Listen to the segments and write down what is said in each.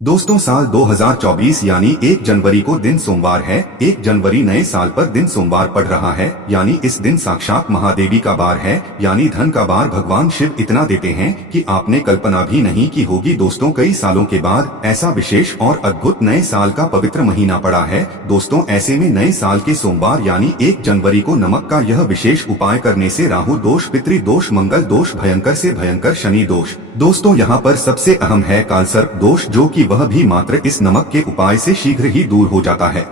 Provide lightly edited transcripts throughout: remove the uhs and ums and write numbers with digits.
दोस्तों साल 2024 यानी 1 जनवरी को दिन सोमवार है। 1 जनवरी नए साल पर दिन सोमवार पड़ रहा है, यानी इस दिन साक्षात महादेवी का बार है, यानी धन का बार भगवान शिव इतना देते हैं कि आपने कल्पना भी नहीं की होगी। दोस्तों कई सालों के बाद ऐसा विशेष और अद्भुत नए साल का पवित्र महीना पड़ा है। दोस्तों ऐसे में नए साल के सोमवार यानी 1 जनवरी को नमक का यह विशेष उपाय करने से राहु दोष, पितृ दोष, मंगल दोष, भयंकर से भयंकर शनि दोष, दोस्तों यहाँ पर सबसे अहम है कालसर्प दोष, जो कि वह भी मात्र इस नमक के उपाय से शीघ्र ही दूर हो जाता है।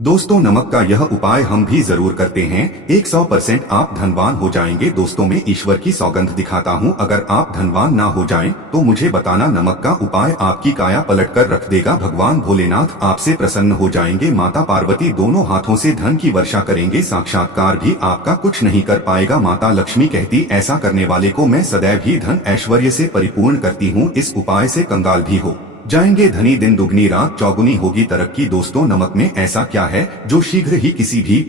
दोस्तों नमक का यह उपाय हम भी जरूर करते हैं। 100% आप धनवान हो जाएंगे। दोस्तों मैं ईश्वर की सौगंध दिखाता हूँ, अगर आप धनवान ना हो जाएं तो मुझे बताना। नमक का उपाय आपकी काया पलट कर रख देगा। भगवान भोलेनाथ आपसे प्रसन्न हो जाएंगे। माता पार्वती दोनों हाथों से धन की वर्षा करेंगे। साक्षात्कार भी आपका कुछ नहीं कर पाएगा। माता लक्ष्मी कहती, ऐसा करने वाले को मैं सदैव ही धन ऐश्वर्य से परिपूर्ण करती हूँ। इस उपाय से कंगाल भी हो जाएंगे धनी। दिन दुगनी रात चौगुनी होगी तरक्की। दोस्तों नमक में ऐसा क्या है जो शीघ्र ही किसी भी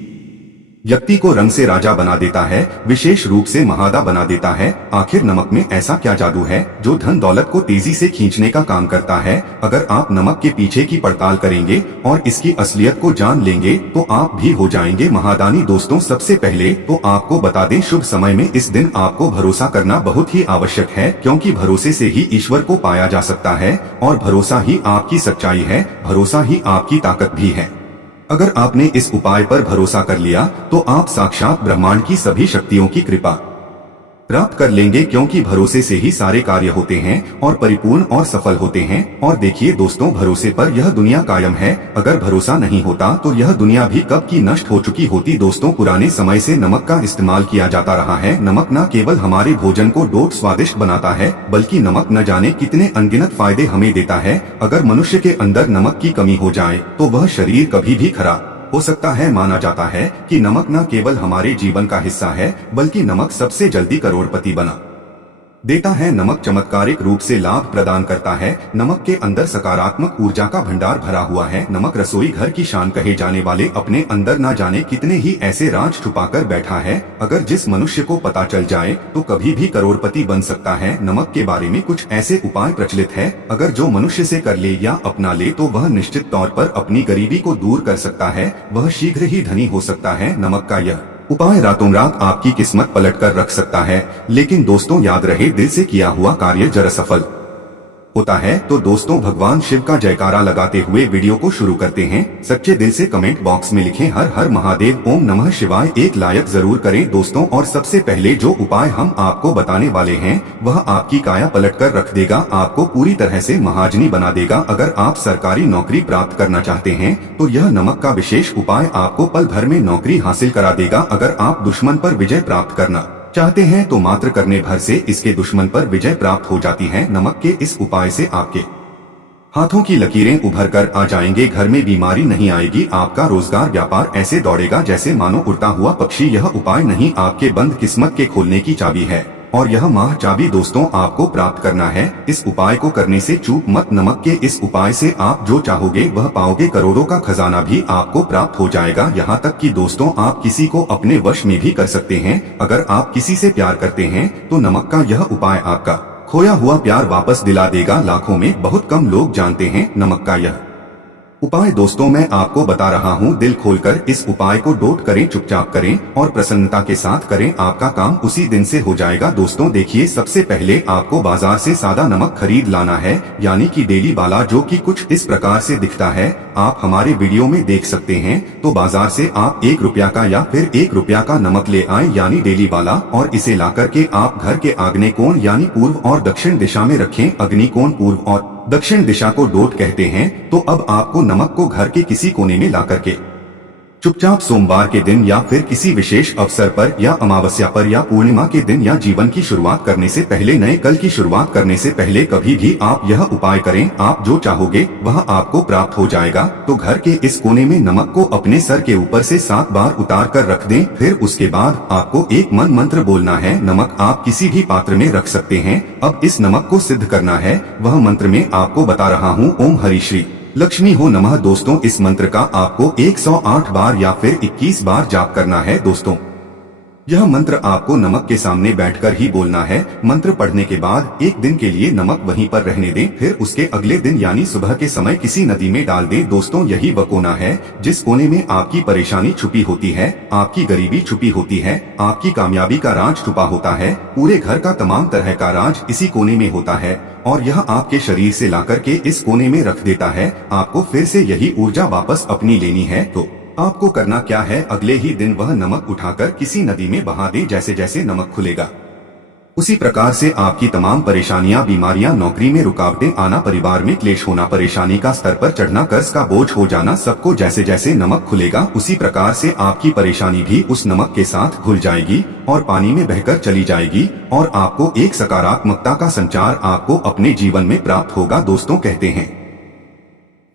व्यक्ति को रंग से राजा बना देता है, विशेष रूप से महादा बना देता है। आखिर नमक में ऐसा क्या जादू है जो धन दौलत को तेजी से खींचने का काम करता है? अगर आप नमक के पीछे की पड़ताल करेंगे और इसकी असलियत को जान लेंगे तो आप भी हो जाएंगे महादानी। दोस्तों सबसे पहले तो आपको बता दें, शुभ समय में इस दिन आपको भरोसा करना बहुत ही आवश्यक है, क्योंकि भरोसे से ही ईश्वर को पाया जा सकता है और भरोसा ही आपकी सच्चाई है, भरोसा ही आपकी ताकत भी है। अगर आपने इस उपाय पर भरोसा कर लिया तो आप साक्षात ब्रह्मांड की सभी शक्तियों की कृपा प्राप्त कर लेंगे, क्योंकि भरोसे से ही सारे कार्य होते हैं और परिपूर्ण और सफल होते हैं। और देखिए दोस्तों, भरोसे पर यह दुनिया कायम है। अगर भरोसा नहीं होता तो यह दुनिया भी कब की नष्ट हो चुकी होती। दोस्तों पुराने समय से नमक का इस्तेमाल किया जाता रहा है। नमक न केवल हमारे भोजन को डोट स्वादिष्ट बनाता है, बल्कि नमक न जाने कितने अनगिनत फायदे हमें देता है। अगर मनुष्य के अंदर नमक की कमी हो जाए तो वह शरीर कभी भी खराब हो सकता है। माना जाता है कि नमक न केवल हमारे जीवन का हिस्सा है, बल्कि नमक सबसे जल्दी करोड़पति बना देता है। नमक चमत्कारिक रूप से लाभ प्रदान करता है। नमक के अंदर सकारात्मक ऊर्जा का भंडार भरा हुआ है। नमक रसोई घर की शान कहे जाने वाले अपने अंदर न जाने कितने ही ऐसे राज छुपाकर बैठा है। अगर जिस मनुष्य को पता चल जाए तो कभी भी करोड़पति बन सकता है। नमक के बारे में कुछ ऐसे उपाय प्रचलित है, अगर जो मनुष्य से कर ले या अपना ले तो वह निश्चित तौर पर अपनी गरीबी को दूर कर सकता है, वह शीघ्र ही धनी हो सकता है। नमक का यह उपाय रातों रात आपकी किस्मत पलट कर रख सकता है। लेकिन दोस्तों याद रहे, दिल से किया हुआ कार्य जरा सफल होता है। तो दोस्तों भगवान शिव का जयकारा लगाते हुए वीडियो को शुरू करते हैं। सच्चे दिल से कमेंट बॉक्स में लिखें हर हर महादेव, ओम नमः शिवाय। एक लाइक जरूर करें दोस्तों। और सबसे पहले जो उपाय हम आपको बताने वाले हैं वह आपकी काया पलट कर रख देगा, आपको पूरी तरह से महाजनी बना देगा। अगर आप सरकारी नौकरी प्राप्त करना चाहते हैं तो यह नमक का विशेष उपाय आपको पल भर में नौकरी हासिल करा देगा। अगर आप दुश्मन पर विजय प्राप्त करना चाहते हैं तो मात्र करने भर से इसके दुश्मन पर विजय प्राप्त हो जाती है। नमक के इस उपाय से आपके हाथों की लकीरें उभर कर आ जाएंगे, घर में बीमारी नहीं आएगी, आपका रोजगार व्यापार ऐसे दौड़ेगा जैसे मानो उड़ता हुआ पक्षी। यह उपाय नहीं, आपके बंद किस्मत के खोलने की चाबी है, और यह माह चाबी दोस्तों आपको प्राप्त करना है। इस उपाय को करने से चूक मत। नमक के इस उपाय से आप जो चाहोगे वह पाओगे। करोड़ों का खजाना भी आपको प्राप्त हो जाएगा। यहाँ तक कि दोस्तों आप किसी को अपने वश में भी कर सकते हैं। अगर आप किसी से प्यार करते हैं तो नमक का यह उपाय आपका खोया हुआ प्यार वापस दिला देगा। लाखों में बहुत कम लोग जानते हैं नमक का यह उपाय। दोस्तों मैं आपको बता रहा हूँ, दिल खोलकर इस उपाय को डोट करें, चुपचाप करें और प्रसन्नता के साथ करें, आपका काम उसी दिन से हो जाएगा। दोस्तों देखिए, सबसे पहले आपको बाजार से सादा नमक खरीद लाना है, यानी कि डेली वाला, जो कि कुछ इस प्रकार से दिखता है। आप हमारे वीडियो में देख सकते हैं। तो बाजार से आप 1 रुपया का या फिर 1 रुपया का नमक ले आए, यानी डेली वाला, और इसे ला करके आप घर के आग्नेय कोण यानी पूर्व और दक्षिण दिशा में रखें। अग्नि कोण पूर्व और दक्षिण दिशा को डोट कहते हैं। तो अब आपको नमक को घर के किसी कोने में ला करके चुपचाप सोमवार के दिन या फिर किसी विशेष अवसर पर या अमावस्या पर या पूर्णिमा के दिन या जीवन की शुरुआत करने से पहले, नए कल की शुरुआत करने से पहले कभी भी आप यह उपाय करें। आप जो चाहोगे वह आपको प्राप्त हो जाएगा। तो घर के इस कोने में नमक को अपने सर के ऊपर से 7 बार उतार कर रख दें। फिर उसके बाद आपको एक मंत्र बोलना है। नमक आप किसी भी पात्र में रख सकते हैं। अब इस नमक को सिद्ध करना है, वह मंत्र में आपको बता रहा हूँ। ओम हरि श्री लक्ष्मी हो नमः। दोस्तों इस मंत्र का आपको 108 बार या फिर 21 बार जाप करना है। दोस्तों यह मंत्र आपको नमक के सामने बैठकर ही बोलना है। मंत्र पढ़ने के बाद एक दिन के लिए नमक वहीं पर रहने दें, फिर उसके अगले दिन यानी सुबह के समय किसी नदी में डाल दें। दोस्तों, यही वह कोना है जिस कोने में आपकी परेशानी छुपी होती है, आपकी गरीबी छुपी होती है, आपकी कामयाबी का राज छुपा होता है। पूरे घर का तमाम तरह का राज इसी कोने में होता है और यह आपके शरीर से लाकर के इस कोने में रख देता है। आपको फिर से यही ऊर्जा वापस अपनी लेनी है तो आपको करना क्या है, अगले ही दिन वह नमक उठाकर किसी नदी में बहा दें। जैसे जैसे नमक खुलेगा उसी प्रकार से आपकी तमाम परेशानियां, बीमारियां, नौकरी में रुकावटें आना, परिवार में क्लेश होना, परेशानी का स्तर पर चढ़ना, कर्ज का बोझ हो जाना, सबको जैसे जैसे नमक खुलेगा उसी प्रकार से आपकी परेशानी भी उस नमक के साथ घुल जाएगी और पानी में बहकर चली जाएगी और आपको एक सकारात्मकता का संचार आपको अपने जीवन में प्राप्त होगा। दोस्तों, कहते हैं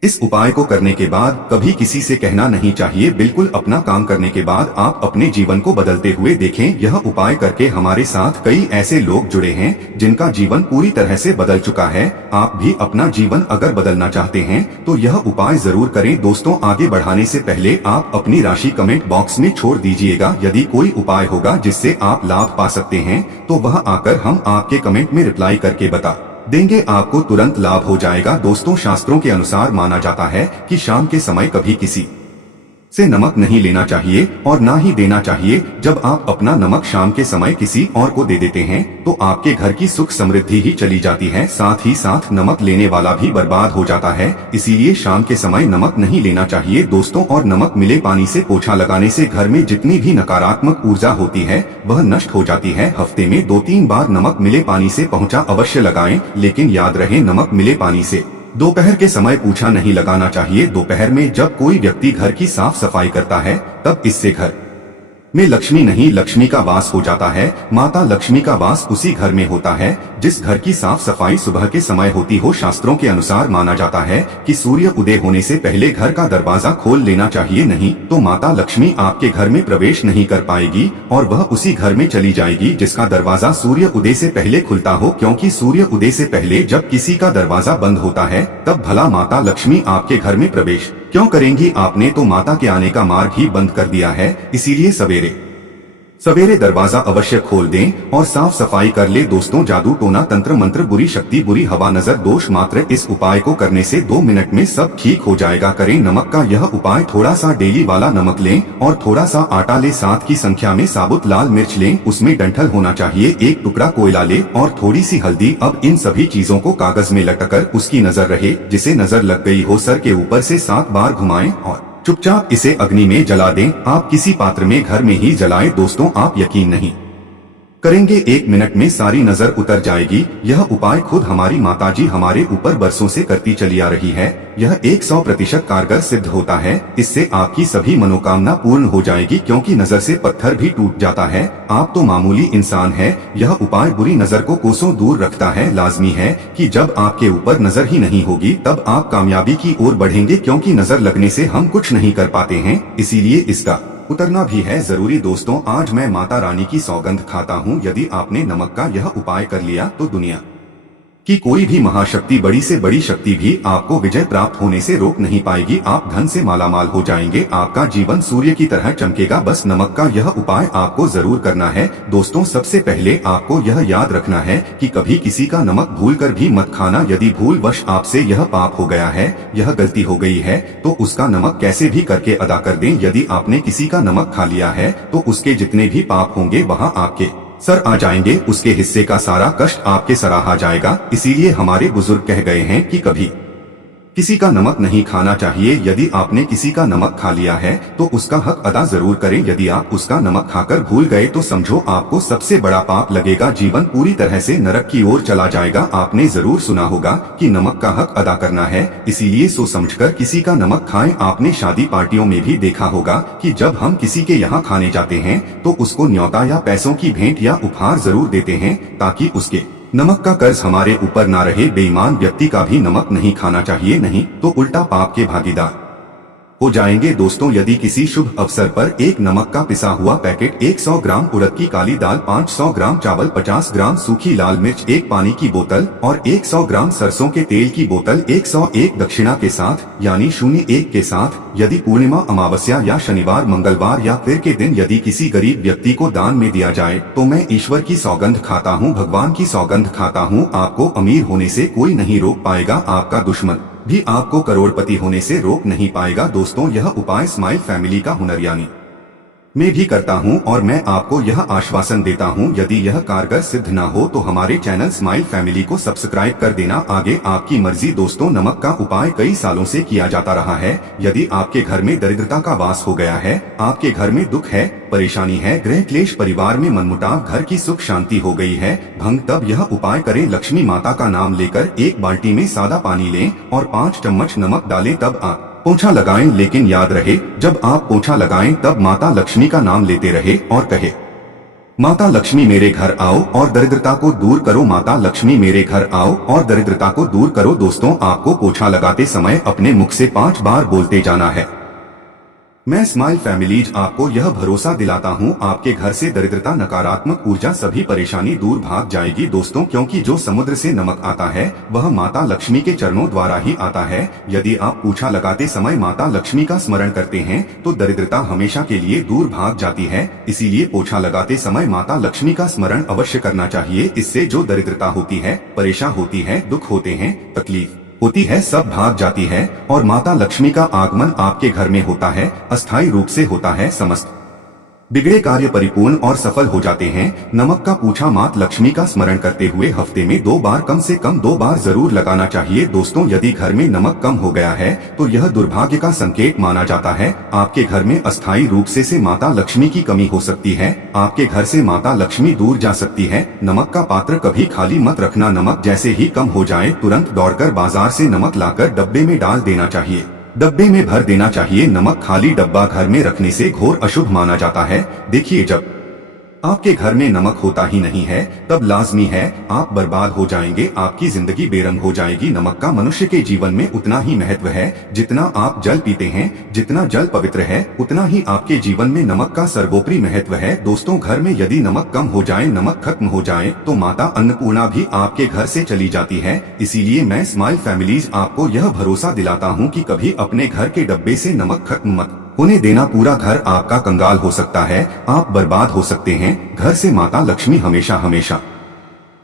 इस उपाय को करने के बाद कभी किसी से कहना नहीं चाहिए। बिल्कुल अपना काम करने के बाद आप अपने जीवन को बदलते हुए देखें। यह उपाय करके हमारे साथ कई ऐसे लोग जुड़े हैं जिनका जीवन पूरी तरह से बदल चुका है। आप भी अपना जीवन अगर बदलना चाहते हैं तो यह उपाय जरूर करें। दोस्तों, आगे बढ़ाने से पहले आप अपनी राशि कमेंट बॉक्स में छोड़ दीजिएगा। यदि कोई उपाय होगा जिससे आप लाभ पा सकते हैं तो वह आकर हम आपके कमेंट में रिप्लाई करके बता देंगे, आपको तुरंत लाभ हो जाएगा। दोस्तों, शास्त्रों के अनुसार माना जाता है कि शाम के समय कभी किसी से नमक नहीं लेना चाहिए और ना ही देना चाहिए। जब आप अपना नमक शाम के समय किसी और को दे देते हैं तो आपके घर की सुख समृद्धि ही चली जाती है, साथ ही साथ नमक लेने वाला भी बर्बाद हो जाता है। इसीलिए शाम के समय नमक नहीं लेना चाहिए दोस्तों। और नमक मिले पानी से पोछा लगाने से घर में जितनी भी नकारात्मक ऊर्जा होती है वह नष्ट हो जाती है। हफ्ते में 2-3 बार नमक मिले पानी से पोछा अवश्य लगाएं, लेकिन याद रहे नमक मिले पानी से दोपहर के समय पोछा नहीं लगाना चाहिए। दोपहर में जब कोई व्यक्ति घर की साफ सफाई करता है तब इससे घर में लक्ष्मी नहीं, लक्ष्मी का वास हो जाता है। माता लक्ष्मी का वास उसी घर में होता है जिस घर की साफ सफाई सुबह के समय होती हो। शास्त्रों के अनुसार माना जाता है कि सूर्य उदय होने से पहले घर का दरवाजा खोल लेना चाहिए, नहीं तो माता लक्ष्मी आपके घर में प्रवेश नहीं कर पाएगी और वह उसी घर में चली जाएगी जिसका दरवाजा सूर्य उदय से पहले खुलता हो। क्योंकि सूर्य उदय से पहले जब किसी का दरवाजा बंद होता है तब भला माता लक्ष्मी आपके घर में प्रवेश क्यों करेंगी? आपने तो माता के आने का मार्ग ही बंद कर दिया है। इसीलिए सवेरे दरवाजा अवश्य खोल दें और साफ सफाई कर ले। दोस्तों, जादू टोना तंत्र मंत्र, बुरी शक्ति, बुरी हवा, नजर, दोष मात्र, इस उपाय को करने से 2 मिनट में सब ठीक हो जाएगा। करें नमक का यह उपाय। थोड़ा सा डेली वाला नमक लें और थोड़ा सा आटा ले, 7 की संख्या में साबुत लाल मिर्च लें, उसमें डंठल होना चाहिए, 1 टुकड़ा कोयला ले और थोड़ी सी हल्दी। अब इन सभी चीजों को कागज में लटकर उसकी नजर रहे, जिसे नजर लग गई हो सर के ऊपर से 7 बार घुमाएं और चुपचाप इसे अग्नि में जला दें। आप किसी पात्र में घर में ही जलाएं। दोस्तों, आप यकीन नहीं करेंगे 1 मिनट में सारी नजर उतर जाएगी। यह उपाय खुद हमारी माताजी हमारे ऊपर बरसों से करती चली आ रही है। यह 100% कारगर सिद्ध होता है। इससे आपकी सभी मनोकामना पूर्ण हो जाएगी, क्योंकि नजर से पत्थर भी टूट जाता है। आप तो मामूली इंसान हैं, यह उपाय बुरी नजर को कोसों दूर रखता है। लाजमी है कि जब आपके ऊपर नजर ही नहीं होगी तब आप कामयाबी की ओर बढ़ेंगे, क्योंकि नजर लगने से हम कुछ नहीं कर पाते हैं, इसीलिए इसका उतरना भी है जरूरी। दोस्तों, आज मैं माता रानी की सौगंध खाता हूँ, यदि आपने नमक का यह उपाय कर लिया तो दुनिया कि कोई भी महाशक्ति, बड़ी से बड़ी शक्ति भी आपको विजय प्राप्त होने से रोक नहीं पाएगी। आप धन से मालामाल हो जाएंगे, आपका जीवन सूर्य की तरह चमकेगा। बस नमक का यह उपाय आपको जरूर करना है। दोस्तों, सबसे पहले आपको यह याद रखना है कि कभी किसी का नमक भूलकर भी मत खाना। यदि भूलवश आपसे यह पाप हो गया है, यह गलती हो गई है, तो उसका नमक कैसे भी करके अदा कर दें। यदि आपने किसी का नमक खा लिया है तो उसके जितने भी पाप होंगे वहाँ आपके सर आ जाएंगे, उसके हिस्से का सारा कष्ट आपके सराहा जाएगा। इसीलिए हमारे बुजुर्ग कह गए हैं कि कभी किसी का नमक नहीं खाना चाहिए। यदि आपने किसी का नमक खा लिया है तो उसका हक अदा जरूर करें। यदि आप उसका नमक खाकर भूल गए तो समझो आपको सबसे बड़ा पाप लगेगा, जीवन पूरी तरह से नरक की ओर चला जाएगा। आपने जरूर सुना होगा कि नमक का हक अदा करना है, इसीलिए सोच समझकर किसी का नमक खाएं। आपने शादी पार्टियों में भी देखा होगा कि जब हम किसी के यहाँ खाने जाते हैं तो उसको न्योता या पैसों की भेंट या उपहार जरूर देते हैं, ताकि उसके नमक का कर्ज हमारे ऊपर ना रहे। बेईमान व्यक्ति का भी नमक नहीं खाना चाहिए, नहीं तो उल्टा पाप के भागीदार हो जाएंगे। दोस्तों यदि किसी शुभ अवसर पर एक नमक का पिसा हुआ पैकेट, 100 ग्राम उड़द की काली दाल, 500 ग्राम चावल, 50 ग्राम सूखी लाल मिर्च, एक पानी की बोतल और 100 ग्राम सरसों के तेल की बोतल 101 दक्षिणा के साथ यानी 01 के साथ, यदि पूर्णिमा, अमावस्या या शनिवार, मंगलवार या फिर के दिन यदि किसी गरीब व्यक्ति को दान में दिया जाए तो मैं ईश्वर की सौगंध खाता हूँ, भगवान की सौगंध खाता हूँ, आपको अमीर होने से कोई नहीं रोक पाएगा, आपका दुश्मन भी आपको करोड़पति होने से रोक नहीं पाएगा। दोस्तों यह उपाय स्माइल फैमिली का हुनर यानी मैं भी करता हूं और मैं आपको यह आश्वासन देता हूं, यदि यह कारगर सिद्ध ना हो तो हमारे चैनल स्माइल फैमिली को सब्सक्राइब कर देना। आगे आपकी मर्जी। दोस्तों नमक का उपाय कई सालों से किया जाता रहा है। यदि आपके घर में दरिद्रता का वास हो गया है, आपके घर में दुख है, परेशानी है, गृह क्लेश, परिवार में मनमुटाव, घर की सुख शांति हो गई है भंग, तब यह उपाय करें। लक्ष्मी माता का नाम लेकर एक बाल्टी में सादा पानी लें और 5 चम्मच नमक डालें, तब आप पोंछा लगाएं। लेकिन याद रहे, जब आप पोंछा लगाएं तब माता लक्ष्मी का नाम लेते रहे और कहे, माता लक्ष्मी मेरे घर आओ और दरिद्रता को दूर करो, माता लक्ष्मी मेरे घर आओ और दरिद्रता को दूर करो। दोस्तों आपको पोंछा लगाते समय अपने मुख से 5 बार बोलते जाना है। मैं स्माइल फैमिलीज आपको यह भरोसा दिलाता हूं, आपके घर से दरिद्रता, नकारात्मक ऊर्जा, सभी परेशानी दूर भाग जाएगी। दोस्तों क्योंकि जो समुद्र से नमक आता है वह माता लक्ष्मी के चरणों द्वारा ही आता है। यदि आप पोंछा लगाते समय माता लक्ष्मी का स्मरण करते हैं तो दरिद्रता हमेशा के लिए दूर भाग जाती है। इसीलिए पोंछा लगाते समय माता लक्ष्मी का स्मरण अवश्य करना चाहिए। इससे जो दरिद्रता होती है, परेशान होती है, दुख होते हैं, तकलीफ होती है, सब भाग जाती है और माता लक्ष्मी का आगमन आपके घर में होता है, अस्थायी रूप से होता है। समस्त बिगड़े कार्य परिपूर्ण और सफल हो जाते हैं। नमक का पोंछा माता लक्ष्मी का स्मरण करते हुए हफ्ते में 2 बार, कम से कम 2 बार जरूर लगाना चाहिए। दोस्तों यदि घर में नमक कम हो गया है तो यह दुर्भाग्य का संकेत माना जाता है। आपके घर में अस्थायी रूप से माता लक्ष्मी की कमी हो सकती है, आपके घर से माता लक्ष्मी दूर जा सकती है। नमक का पात्र कभी खाली मत रखना। नमक जैसे ही कम हो जाए तुरंत दौड़कर बाजार से नमक लाकर डब्बे में डाल देना चाहिए, डब्बे में भर देना चाहिए। नमक खाली डब्बा घर में रखने से घोर अशुभ माना जाता है। देखिए जब आपके घर में नमक होता ही नहीं है तब लाजमी है आप बर्बाद हो जाएंगे, आपकी जिंदगी बेरंग हो जाएगी। नमक का मनुष्य के जीवन में उतना ही महत्व है जितना आप जल पीते हैं। जितना जल पवित्र है उतना ही आपके जीवन में नमक का सर्वोपरि महत्व है। दोस्तों घर में यदि नमक कम हो जाए, नमक खत्म हो जाए तो माता अन्नपूर्णा भी आपके घर से चली जाती है। इसीलिए मैं स्माइल फैमिलीज आपको यह भरोसा दिलाता हूँ कि कभी अपने घर के डब्बे से नमक खत्म मत होने देना। पूरा घर आपका कंगाल हो सकता है, आप बर्बाद हो सकते हैं। घर से माता लक्ष्मी हमेशा हमेशा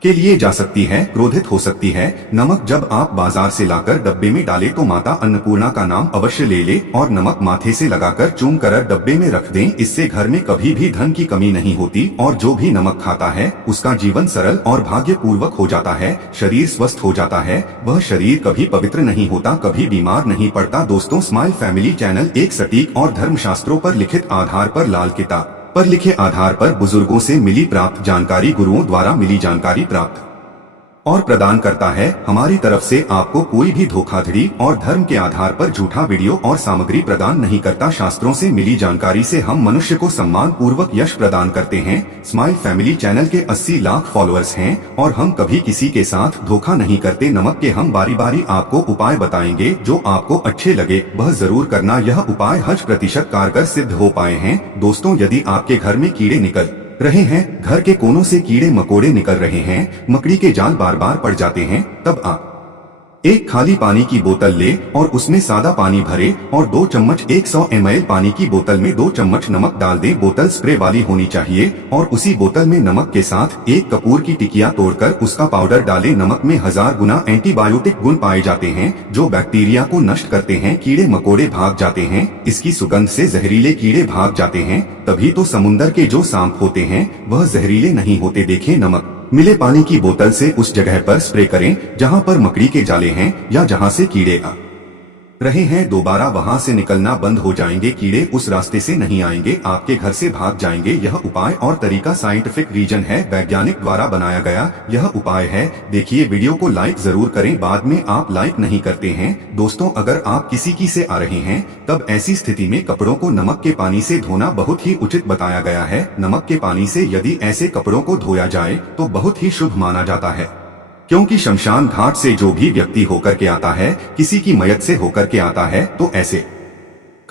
के लिए जा सकती है, क्रोधित हो सकती है। नमक जब आप बाजार से लाकर डब्बे में डालें तो माता अन्नपूर्णा का नाम अवश्य ले ले और नमक माथे से लगाकर चूम कर डब्बे में रख दें। इससे घर में कभी भी धन की कमी नहीं होती और जो भी नमक खाता है उसका जीवन सरल और भाग्यपूर्वक हो जाता है, शरीर स्वस्थ हो जाता है, वह शरीर कभी पवित्र नहीं होता, कभी बीमार नहीं पड़ता। दोस्तों स्माइल फैमिली चैनल एक सटीक और धर्मशास्त्रों पर लिखित आधार पर, लाल किताब पर लिखे आधार पर बुजुर्गों से मिली प्राप्त जानकारी, गुरुओं द्वारा मिली जानकारी प्राप्त और प्रदान करता है। हमारी तरफ से आपको कोई भी धोखाधड़ी और धर्म के आधार पर झूठा वीडियो और सामग्री प्रदान नहीं करता। शास्त्रों से मिली जानकारी से हम मनुष्य को सम्मान पूर्वक यश प्रदान करते हैं। स्माइल फैमिली चैनल के 80 लाख फॉलोअर्स हैं और हम कभी किसी के साथ धोखा नहीं करते। नमक के हम बारी बारी आपको उपाय बताएंगे, जो आपको अच्छे लगे वह जरूर करना। यह उपाय 100% कारगर सिद्ध हो पाए हैं। दोस्तों यदि आपके घर में कीड़े निकल रहे हैं, घर के कोनों से कीड़े मकोड़े निकल रहे हैं, मकड़ी के जाल बार बार पड़ जाते हैं, तब आप एक खाली पानी की बोतल ले और उसमें सादा पानी भरे और 2 चम्मच 100 ml पानी की बोतल में 2 चम्मच नमक डाल दें। बोतल स्प्रे वाली होनी चाहिए और उसी बोतल में नमक के साथ एक कपूर की टिकिया तोड़कर उसका पाउडर डालें। नमक में 1000 गुना एंटीबायोटिक गुण पाए जाते हैं जो बैक्टीरिया को नष्ट करते हैं, कीड़े मकोड़े भाग जाते हैं। इसकी सुगंध से जहरीले कीड़े भाग जाते हैं। तभी तो समुन्दर के जो सांप होते हैं वह जहरीले नहीं होते। देखें नमक मिले पानी की बोतल से उस जगह पर स्प्रे करें जहां पर मकड़ी के जाले हैं या जहां से कीड़े आ रहे हैं। दोबारा वहां से निकलना बंद हो जाएंगे, कीड़े उस रास्ते से नहीं आएंगे, आपके घर से भाग जाएंगे। यह उपाय और तरीका साइंटिफिक रीजन है, वैज्ञानिक द्वारा बनाया गया यह उपाय है। देखिए वीडियो को लाइक जरूर करें, बाद में आप लाइक नहीं करते हैं। दोस्तों अगर आप किसी की से आ रहे हैं तब ऐसी स्थिति में कपड़ों को नमक के पानी से धोना बहुत ही उचित बताया गया है। नमक के पानी से यदि ऐसे कपड़ों को धोया जाए तो बहुत ही शुभ माना जाता है, क्योंकि शमशान घाट से जो भी व्यक्ति होकर के आता है, किसी की मयत से होकर के आता है, तो ऐसे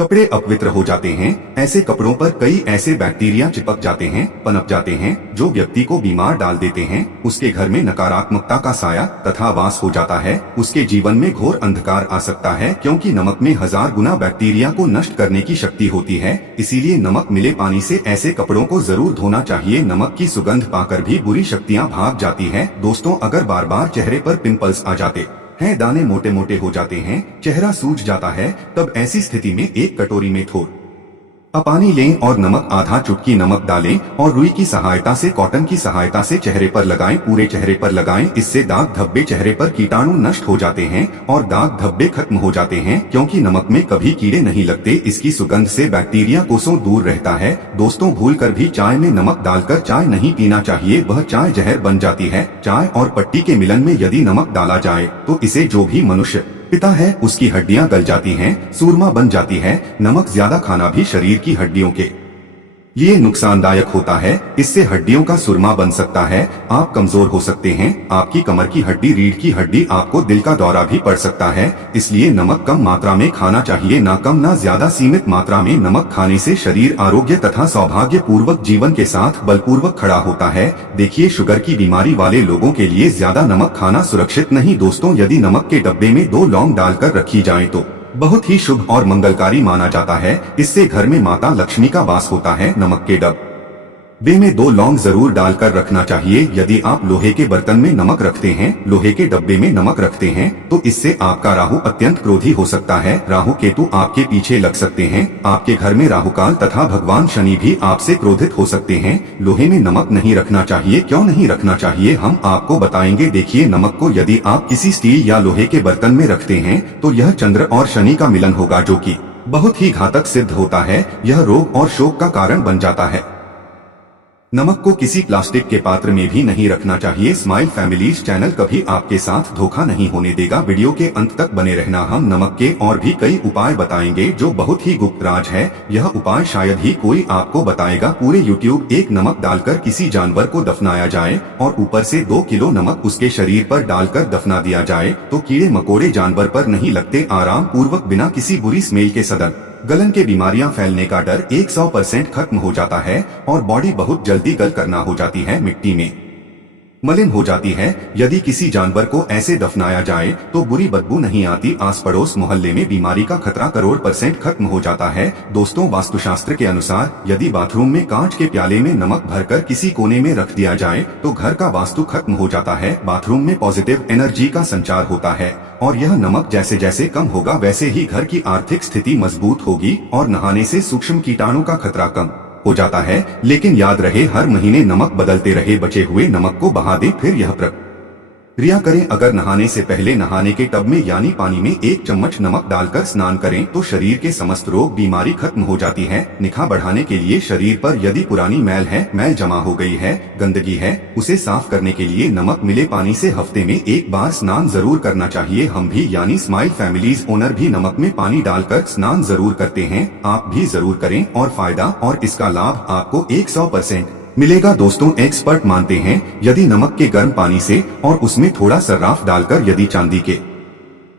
कपड़े अपवित्र हो जाते हैं। ऐसे कपड़ों पर कई ऐसे बैक्टीरिया चिपक जाते हैं, पनप जाते हैं, जो व्यक्ति को बीमार डाल देते हैं। उसके घर में नकारात्मकता का साया तथा वास हो जाता है। उसके जीवन में घोर अंधकार आ सकता है, क्योंकि नमक में 1000 गुना बैक्टीरिया को नष्ट करने की शक्ति होती है। इसीलिए नमक मिले पानी से ऐसे कपड़ों को जरूर धोना चाहिए। नमक की सुगंध पाकर भी बुरी शक्तियाँ भाग जाती है। दोस्तों, अगर बार बार चेहरे पर पिंपल्स आ जाते हैं, दाने मोटे मोटे हो जाते हैं, चेहरा सूज जाता है, तब ऐसी स्थिति में एक कटोरी में थोड़ा पानी लें और नमक आधा चुटकी नमक डालें और रुई की सहायता से, कॉटन की सहायता से चेहरे पर लगाएं, पूरे चेहरे पर लगाएं। इससे दाग धब्बे, चेहरे पर कीटाणु नष्ट हो जाते हैं और दाग धब्बे खत्म हो जाते हैं, क्योंकि नमक में कभी कीड़े नहीं लगते। इसकी सुगंध से बैक्टीरिया कोसों दूर रहता है। दोस्तों, भूलकर भी चाय में नमक डालकर चाय नहीं पीना चाहिए, वह चाय जहर बन जाती है। चाय और पट्टी के मिलन में यदि नमक डाला जाए तो इसे जो भी मनुष्य पिता है उसकी हड्डियां गल जाती हैं, सूरमा बन जाती है। नमक ज्यादा खाना भी शरीर की हड्डियों के लिए नुकसानदायक होता है। इससे हड्डियों का सुरमा बन सकता है, आप कमजोर हो सकते हैं, आपकी कमर की हड्डी, रीढ़ की हड्डी, आपको दिल का दौरा भी पड़ सकता है। इसलिए नमक कम मात्रा में खाना चाहिए, ना कम ना ज्यादा, सीमित मात्रा में। नमक खाने से शरीर आरोग्य तथा सौभाग्य पूर्वक जीवन के साथ बलपूर्वक खड़ा होता है। देखिए, शुगर की बीमारी वाले लोगों के लिए ज्यादा नमक खाना सुरक्षित नहीं। दोस्तों, यदि नमक के डब्बे में 2 लौंग डालकर रखी जाए तो बहुत ही शुभ और मंगलकारी माना जाता है। इससे घर में माता लक्ष्मी का वास होता है। नमक के डब्बे में 2 लौंग जरूर डालकर रखना चाहिए। यदि आप लोहे के बर्तन में नमक रखते हैं, लोहे के डब्बे में नमक रखते हैं, तो इससे आपका राहु अत्यंत क्रोधी हो सकता है। राहु केतु आपके पीछे लग सकते हैं। आपके घर में राहुकाल तथा भगवान शनि भी आपसे क्रोधित हो सकते हैं। लोहे में नमक नहीं रखना चाहिए। क्यों नहीं रखना चाहिए, हम आपको बताएंगे। देखिए, नमक को यदि आप किसी स्टील या लोहे के बर्तन में रखते हैं तो यह चंद्र और शनि का मिलन होगा, जो कि बहुत ही घातक सिद्ध होता है। यह रोग और शोक का कारण बन जाता है। नमक को किसी प्लास्टिक के पात्र में भी नहीं रखना चाहिए। स्माइल फैमिलीज चैनल कभी आपके साथ धोखा नहीं होने देगा। वीडियो के अंत तक बने रहना। हम नमक के और भी कई उपाय बताएंगे जो बहुत ही गुप्त राज है। यह उपाय शायद ही कोई आपको बताएगा। पूरे YouTube एक नमक डालकर किसी जानवर को दफनाया जाए और ऊपर से 2 किलो नमक उसके शरीर पर डालकर दफना दिया जाए तो कीड़े मकोड़े जानवर पर नहीं लगते। आराम पूर्वक, बिना किसी बुरी स्मेल के सदन गलन के बीमारियां फैलने का डर 100% खत्म हो जाता है और बॉडी बहुत जल्दी गल करना हो जाती है, मिट्टी में मलिन हो जाती है। यदि किसी जानवर को ऐसे दफनाया जाए तो बुरी बदबू नहीं आती। आस पड़ोस मोहल्ले में बीमारी का खतरा करोड़% खत्म हो जाता है। दोस्तों, वास्तुशास्त्र के अनुसार यदि बाथरूम में कांच के प्याले में नमक भरकर किसी कोने में रख दिया जाए तो घर का वास्तु खत्म हो जाता है। बाथरूम में पॉजिटिव एनर्जी का संचार होता है और यह नमक जैसे जैसे कम होगा वैसे ही घर की आर्थिक स्थिति मजबूत होगी और नहाने से सूक्ष्म कीटाणु का खतरा कम हो जाता है। लेकिन याद रहे, हर महीने नमक बदलते रहे। बचे हुए नमक को बहा दें, फिर यह प्रक्रिया करें। अगर नहाने से पहले नहाने के टब में यानी पानी में 1 चम्मच नमक डालकर स्नान करें तो शरीर के समस्त रोग बीमारी खत्म हो जाती है। निखार बढ़ाने के लिए शरीर पर यदि पुरानी मैल है, मैल जमा हो गई है, गंदगी है, उसे साफ करने के लिए नमक मिले पानी से हफ्ते में 1 बार स्नान जरूर करना चाहिए। हम भी यानी स्माइल फैमिलीज ओनर भी नमक में पानी डालकर स्नान जरूर करते हैं। आप भी जरूर करें और फायदा और इसका लाभ आपको 100% मिलेगा। दोस्तों, एक्सपर्ट मानते हैं यदि नमक के गर्म पानी से और उसमें थोड़ा सर्राफ डालकर यदि चांदी के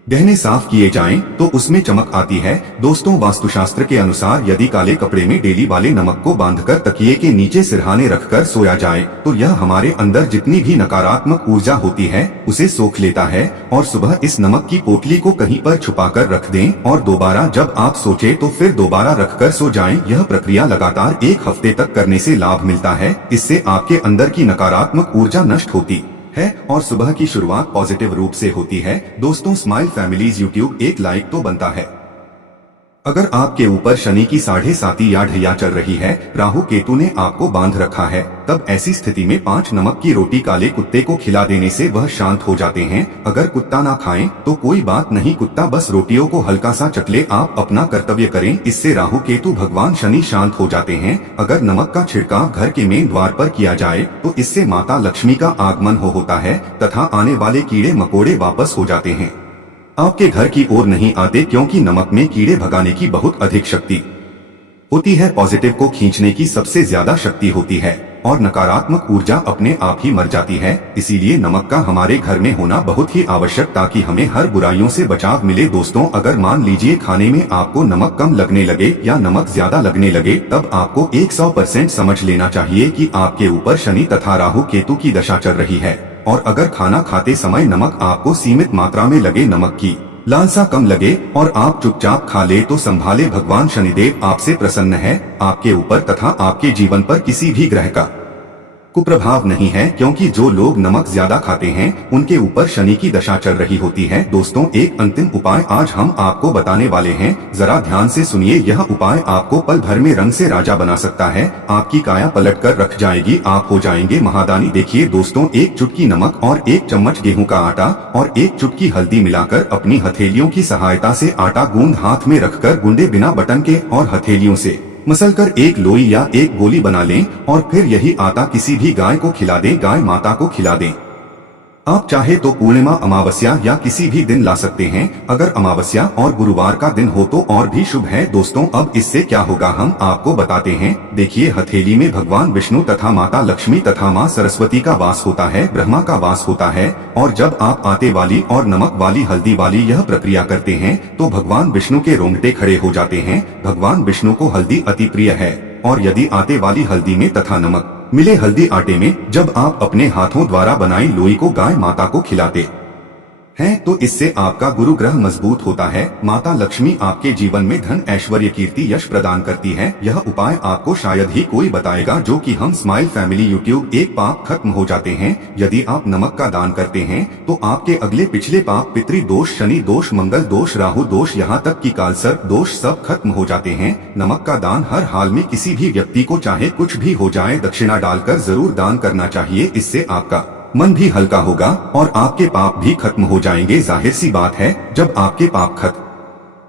गहने साफ किए जाएं तो उसमें चमक आती है। दोस्तों, वास्तुशास्त्र के अनुसार यदि काले कपड़े में डेली वाले नमक को बांधकर तकिए के नीचे सिरहाने रखकर सोया जाए तो यह हमारे अंदर जितनी भी नकारात्मक ऊर्जा होती है उसे सोख लेता है और सुबह इस नमक की पोटली को कहीं पर छुपाकर रख दें और दोबारा जब आप सोचे तो फिर दोबारा रखकर सो जाएं। यह प्रक्रिया लगातार 1 हफ्ते तक करने से लाभ मिलता है। इससे आपके अंदर की नकारात्मक ऊर्जा नष्ट होती है और सुबह की शुरुआत पॉजिटिव रूप से होती है। दोस्तों, स्माइल फैमिलीज YouTube एक लाइक तो बनता है। अगर आपके ऊपर शनि की 7.5 या ढैया चल रही है, राहु केतु ने आपको बांध रखा है, तब ऐसी स्थिति में 5 नमक की रोटी काले कुत्ते को खिला देने से वह शांत हो जाते हैं। अगर कुत्ता ना खाएं तो कोई बात नहीं, कुत्ता बस रोटियों को हल्का सा चटले, आप अपना कर्तव्य करें। इससे राहु केतु भगवान शनि शांत हो जाते हैं। अगर नमक का छिड़काव घर के मेन द्वार पर किया जाए तो इससे माता लक्ष्मी का आगमन होता है तथा आने वाले कीड़े मकोड़े वापस हो जाते हैं, आपके घर की ओर नहीं आते, क्योंकि नमक में कीड़े भगाने की बहुत अधिक शक्ति होती है। पॉजिटिव को खींचने की सबसे ज्यादा शक्ति होती है। और नकारात्मक ऊर्जा अपने आप ही मर जाती है। इसीलिए नमक का हमारे घर में होना बहुत ही आवश्यक, ताकि हमें हर बुराइयों से बचाव मिले। दोस्तों, अगर मान लीजिए खाने में आपको नमक कम लगने लगे या नमक ज्यादा लगने लगे, तब आपको 100% समझ लेना चाहिए कि आपके ऊपर शनि तथा राहु केतु की दशा चल रही है। और अगर खाना खाते समय नमक आपको सीमित मात्रा में लगे, नमक की लालसा कम लगे और आप चुपचाप खा ले, तो संभाले, भगवान शनिदेव आपसे प्रसन्न है। आपके ऊपर तथा आपके जीवन पर किसी भी ग्रह का कुप्रभाव नहीं है, क्योंकि जो लोग नमक ज्यादा खाते हैं उनके ऊपर शनि की दशा चल रही होती है। दोस्तों, एक अंतिम उपाय आज हम आपको बताने वाले हैं, जरा ध्यान से सुनिए। यह उपाय आपको पल भर में रंग से राजा बना सकता है। आपकी काया पलट कर रख जाएगी, आप हो जाएंगे महादानी। देखिए दोस्तों, एक चुटकी नमक और 1 चम्मच गेहूं का आटा और 1 चुटकी हल्दी मिलाकर अपनी हथेलियों की सहायता से आटा गूंद हाथ में रखकर गुंडे बिना बटन के और हथेलियों से मसलकर एक लोई या एक गोली बना लें और फिर यही आटा किसी भी गाय को खिला दें, गाय माता को खिला दें। आप चाहे तो पूर्णिमा, अमावस्या या किसी भी दिन ला सकते हैं। अगर अमावस्या और गुरुवार का दिन हो तो और भी शुभ है। दोस्तों, अब इससे क्या होगा हम आपको बताते हैं। देखिए, हथेली में भगवान विष्णु तथा माता लक्ष्मी तथा माँ सरस्वती का वास होता है, ब्रह्मा का वास होता है। और जब आप आटे वाली और नमक वाली हल्दी वाली यह प्रक्रिया करते हैं तो भगवान विष्णु के रोंगटे खड़े हो जाते हैं। भगवान विष्णु को हल्दी अति प्रिय है, और यदि आटे वाली हल्दी में तथा नमक मिले हल्दी आटे में जब आप अपने हाथों द्वारा बनाई लोई को गाय माता को खिलाते हैं, तो इससे आपका गुरु ग्रह मजबूत होता है। माता लक्ष्मी आपके जीवन में धन, ऐश्वर्य, कीर्ति, यश प्रदान करती है। यह उपाय आपको शायद ही कोई बताएगा, जो कि हम स्माइल फैमिली यूट्यूब एक पाप खत्म हो जाते हैं। यदि आप नमक का दान करते हैं तो आपके अगले पिछले पाप, पितृ दोष, शनि दोष, मंगल दोष, राहु दोष, यहाँ तक कि कालसर्प दोष सब खत्म हो जाते हैं। नमक का दान हर हाल में किसी भी व्यक्ति को, चाहे कुछ भी हो जाए, दक्षिणा डालकर जरूर दान करना चाहिए। इससे आपका मन भी हल्का होगा और आपके पाप भी खत्म हो जाएंगे। जाहिर सी बात है, जब आपके पाप खत्म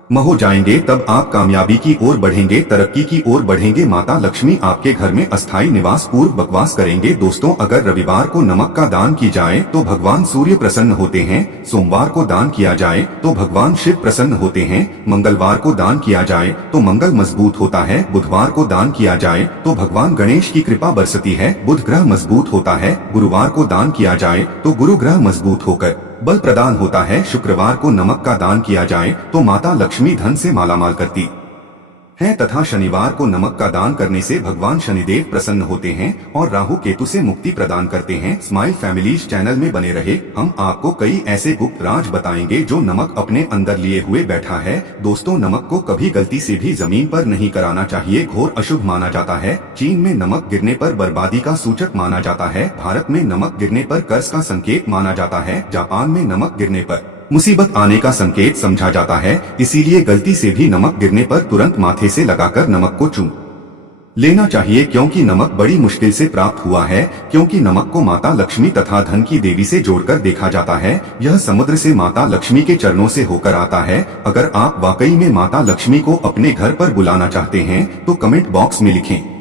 हो जाएंगे तब आप कामयाबी की ओर बढ़ेंगे, तरक्की की ओर बढ़ेंगे। माता लक्ष्मी आपके घर में अस्थायी निवास पूर्व बकवास करेंगे। दोस्तों, अगर रविवार को नमक का दान की जाए तो भगवान सूर्य प्रसन्न होते हैं। सोमवार को दान किया जाए तो भगवान शिव प्रसन्न होते हैं। मंगलवार को दान किया जाए तो मंगल मजबूत होता है। बुधवार को दान किया जाए तो भगवान गणेश की कृपा बरसती है, बुध ग्रह मजबूत होता है। गुरुवार को दान किया जाए तो गुरु ग्रह मजबूत होकर बल प्रदान होता है। शुक्रवार को नमक का दान किया जाए तो माता लक्ष्मी धन से मालामाल करती है, तथा शनिवार को नमक का दान करने से भगवान शनिदेव प्रसन्न होते हैं और राहु केतु से मुक्ति प्रदान करते हैं। स्माइल फैमिलीज चैनल में बने रहे, हम आपको कई ऐसे गुप्त राज बताएंगे जो नमक अपने अंदर लिए हुए बैठा है। दोस्तों, नमक को कभी गलती से भी जमीन पर नहीं कराना चाहिए, घोर अशुभ माना जाता है। चीन में नमक गिरने पर बर्बादी का सूचक माना जाता है। भारत में नमक गिरने पर कर्ज का संकेत माना जाता है। जापान में नमक गिरने पर मुसीबत आने का संकेत समझा जाता है। इसीलिए गलती से भी नमक गिरने पर तुरंत माथे से लगाकर नमक को चूम लेना चाहिए, क्योंकि नमक बड़ी मुश्किल से प्राप्त हुआ है। क्योंकि नमक को माता लक्ष्मी तथा धन की देवी से जोड़कर देखा जाता है। यह समुद्र से माता लक्ष्मी के चरणों से होकर आता है। अगर आप वाकई में माता लक्ष्मी को अपने घर पर बुलाना चाहते हैं तो कमेंट बॉक्स में लिखें।